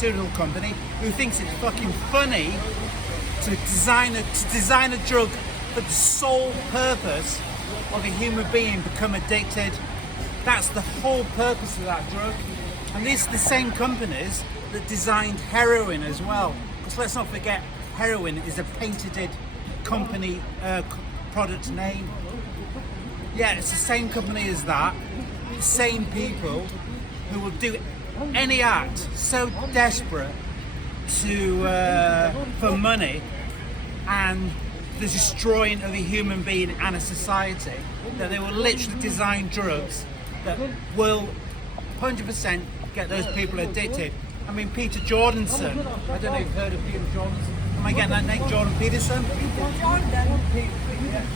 pharmaceutical company who thinks it's fucking funny to design a drug for the sole purpose of a human being become addicted. That's the whole purpose of that drug. And these are the same companies that designed heroin as well. Because let's not forget, heroin is a patented company product name. Yeah, it's the same company as that. The same people who will do any act so desperate for money and the destroying of a human being and a society that they will literally design drugs that will 100% get those people addicted. I mean, Peter Jordanson, I don't know if you've heard of Peter Jordanson. Am I getting that name? Jordan Peterson?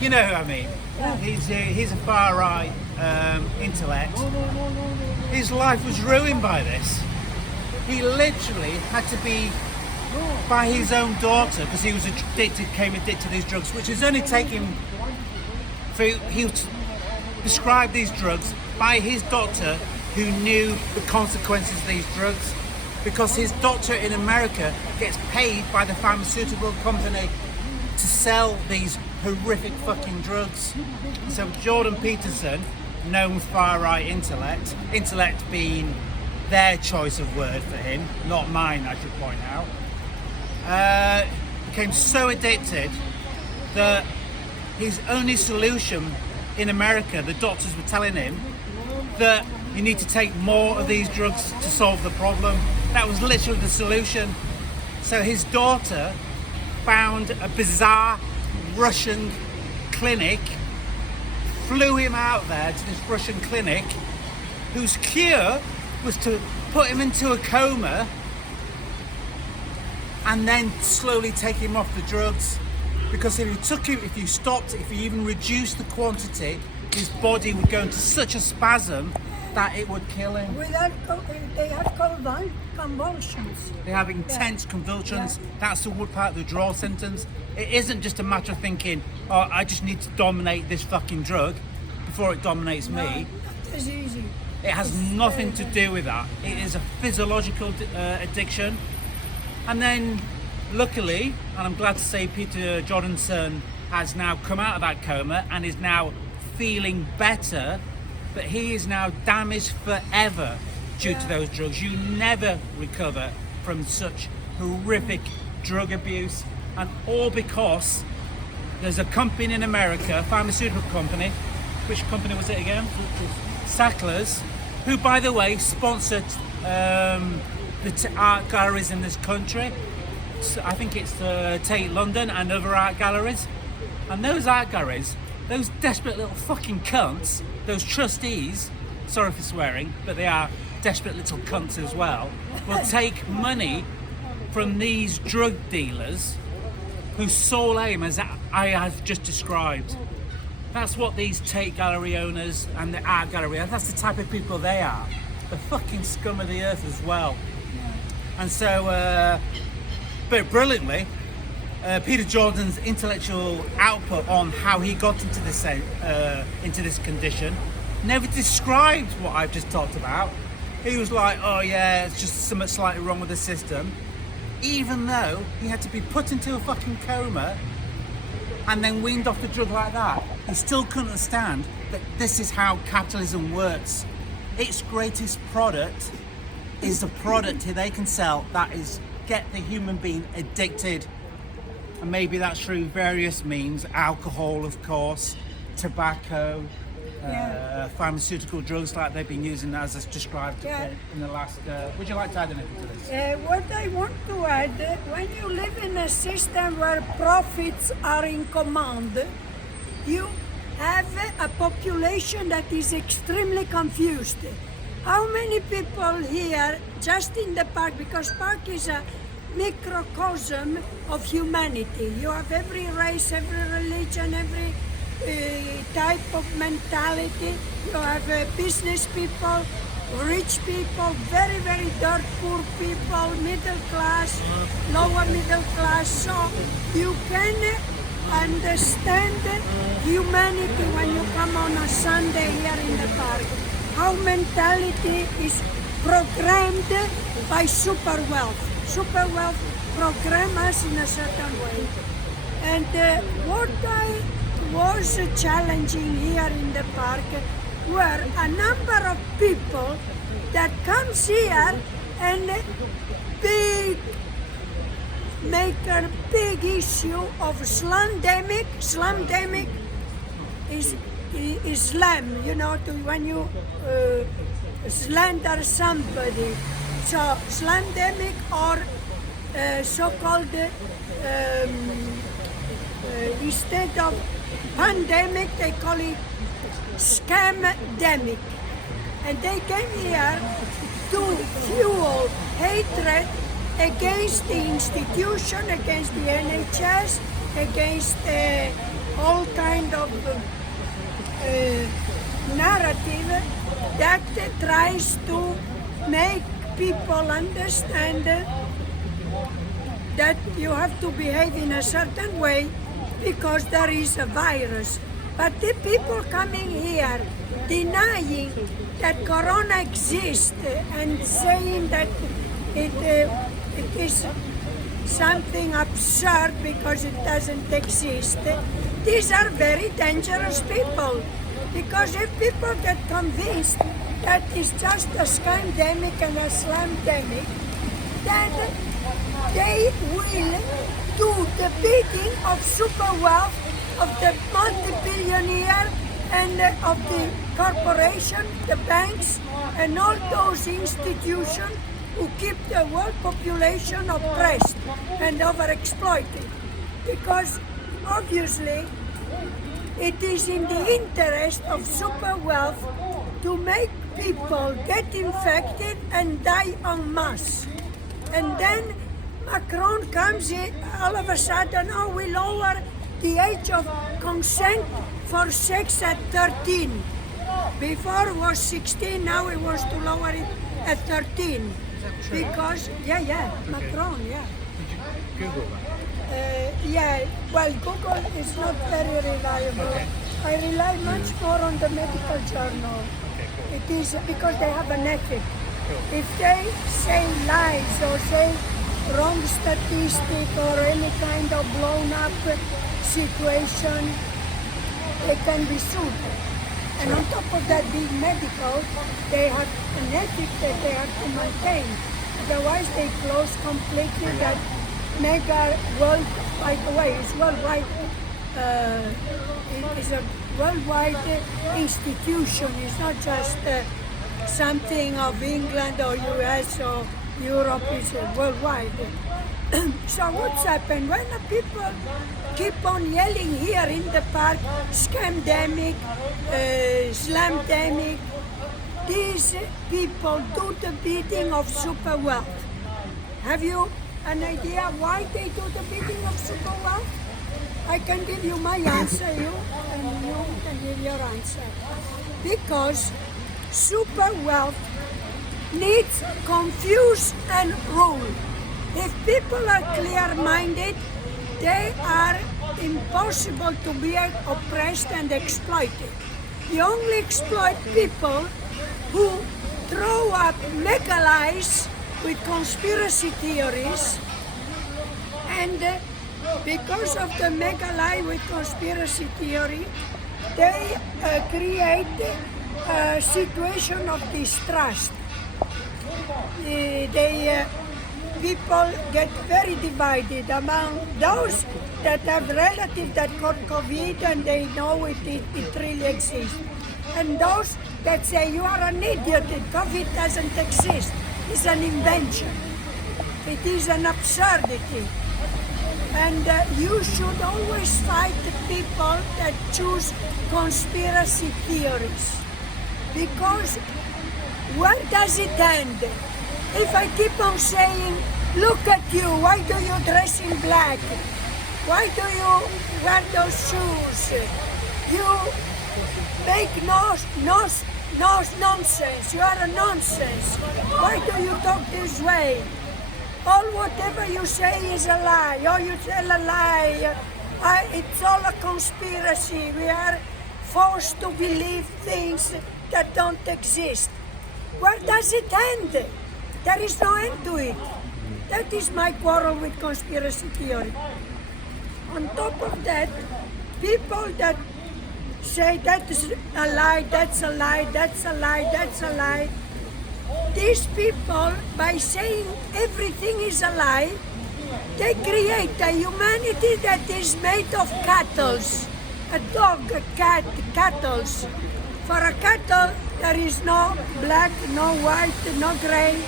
You know who I mean. He's a far right intellect. His life was ruined by this. He literally had to be by his own daughter, because he was became addicted to these drugs, which is only taken for he prescribed these drugs by his doctor, who knew the consequences of these drugs, because his doctor in America gets paid by the pharmaceutical company to sell these horrific fucking drugs. So Jordan Peterson, known far right intellect being their choice of word for him, not mine, I should point out, became so addicted that his only solution in America, the doctors were telling him that you need to take more of these drugs to solve the problem. That was literally the solution. So his daughter found a bizarre Russian clinic, flew him out there to this Russian clinic, whose cure was to put him into a coma and then slowly take him off the drugs. Because if you stopped, if you even reduced the quantity, his body would go into such a spasm that it would kill him. They have convulsions. They have intense convulsions. Yeah. That's the part of the withdrawal symptoms. It isn't just a matter of thinking, oh, I just need to dominate this fucking drug before it dominates me. That is easy. It has nothing to do with that. It is a physiological addiction. And then, luckily, and I'm glad to say Peter Jordanson has now come out of that coma and is now feeling better, but he is now damaged forever due to those drugs. You never recover from such horrific drug abuse, and all because there's a company in America, a pharmaceutical company. Which company was it again? Sacklers, who, by the way, sponsored the art galleries in this country. So I think it's Tate London and other art galleries. And those art galleries, those desperate little fucking cunts, those trustees, sorry for swearing, but they are desperate little cunts as well, will take money from these drug dealers whose sole aim, as I have just described. That's what these Tate Gallery owners and the art gallery, that's the type of people they are. The fucking scum of the earth as well. And so, but brilliantly, Peter Jordan's intellectual output on how he got into this condition never described what I've just talked about. He was like, oh yeah, it's just something slightly wrong with the system, even though he had to be put into a fucking coma and then weaned off the drug like that. He still couldn't understand that this is how capitalism works. Its greatest product is the product they can sell that is get the human being addicted. And maybe that's through various means, alcohol of course, tobacco, pharmaceutical drugs like they've been using as is described in the last... would you like to add anything to this? What I want to add, when you live in a system where profits are in command, you have a population that is extremely confused. How many people here, just in the park, because park is a microcosm of humanity. You have every race, every religion, every type of mentality. You have business people, rich people, very, very dirt poor people, middle class, lower middle class. So you can understand humanity when you come on a Sunday here in the park. How mentality is programmed by super wealth. Super wealth program us in a certain way. And what I was challenging here in the park were a number of people that comes here and make a big issue of slamdemic. Slamdemic is slam, you know, when you slander somebody. So slamdemic or so-called instead of pandemic, they call it scamdemic. And they came here to fuel hatred against the institution, against the NHS, against all kind of narrative that tries to make people understand that you have to behave in a certain way because there is a virus. But the people coming here denying that corona exists and saying that it is something absurd because it doesn't exist, these are very dangerous people. Because if people get convinced that it's just a scamdemic and a slamdemic, then they will do the bidding of super wealth, of the multi-billionaire and of the corporation, the banks, and all those institutions who keep the world population oppressed and overexploited. Because obviously it is in the interest of super wealth to make people get infected and die en masse. And then Macron comes in, all of a sudden, oh, we lower the age of consent for sex at 13. Before it was 16, now he wants to lower it at 13. Because, Macron, yeah. Did you Google that? Well, Google is not very reliable. Okay. I rely much more on the medical journal. Okay, cool. It is because they have an ethic. Cool. If they say lies or say wrong statistic or any kind of blown up situation, they can be sued. And on top of that, being medical, they have an ethic that they have to maintain. Otherwise, they close completely that mega world, by the way, it's worldwide. It is a worldwide institution. It's not just something of England or US or Europe. It's worldwide. So what's happened when the people keep on yelling here in the park, scamdemic, slamdemic? These people do the bidding of super wealth. Have you an idea why they do the bidding of super wealth? I can give you my answer, and you can give your answer. Because super wealth needs confuse and rule. If people are clear-minded, they are impossible to be oppressed and exploited. You only exploit people who throw up mega lies with conspiracy theories, and because of the mega lie with conspiracy theory, they create a situation of distrust. People get very divided among those that have relatives that got COVID and they know it really exists, and those that say you are an idiot, COVID doesn't exist. It's an invention. It is an absurdity. And you should always fight the people that choose conspiracy theories. Because where does it end? If I keep on saying, look at you, why do you dress in black? Why do you wear those shoes? You make nonsense. You are a nonsense. Why do you talk this way? All whatever you say is a lie. Or you tell a lie. It's all a conspiracy. We are forced to believe things that don't exist. Where does it end? There is no end to it. That is my quarrel with conspiracy theory. On top of that, people that say that is a lie, that's a lie, that's a lie, that's a lie. These people, by saying everything is a lie, they create a humanity that is made of cattle. A dog, a cat, cattle. For a cattle, there is no black, no white, no gray.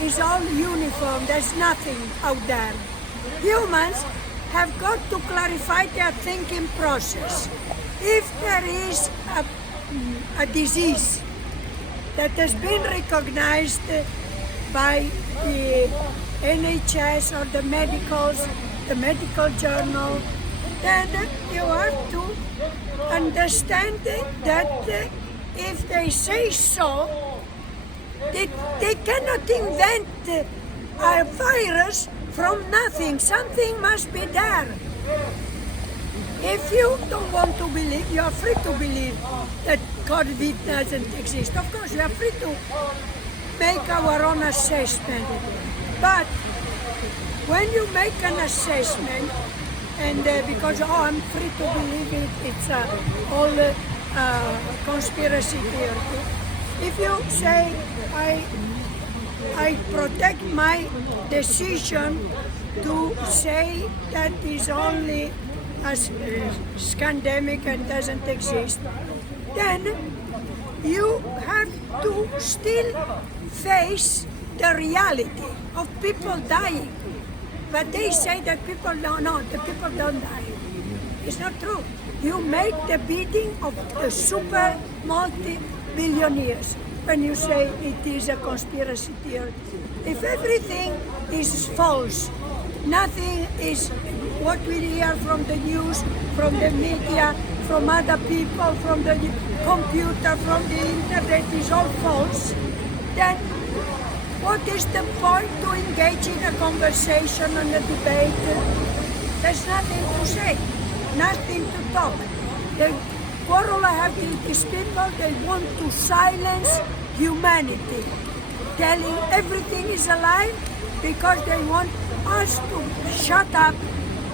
It's all uniform. There's nothing out there. Humans have got to clarify their thinking process. If there is a disease that has been recognized by the NHS or the medical journal, then you have to understand that if they say so, they cannot invent a virus from nothing. Something must be there. If you don't want to believe, you are free to believe that COVID doesn't exist. Of course, we are free to make our own assessment. But when you make an assessment, and because I'm free to believe it, it's all conspiracy theory. If you say I protect my decision to say that is only a scandemic and doesn't exist, then you have to still face the reality of people dying. But they say that people don't know, the people don't die. It's not true. You make the bidding of the super multi-billionaires when you say it is a conspiracy theory. If everything is false, nothing is what we hear from the news, from the media, from other people, from the computer, from the internet is all false, then what is the point to engage in a conversation and a debate? There's nothing to say, nothing to talk. The quarrel I have with these people, they want to silence humanity, telling everything is a lie because they want us to shut up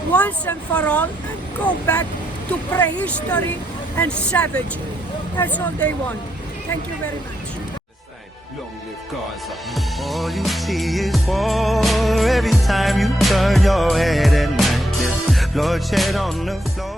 once and for all and go back to prehistory and savagery. That's all they want. Thank you very much. Long live Gaza. All you see is war every time you turn your head at night. There's bloodshed on the floor.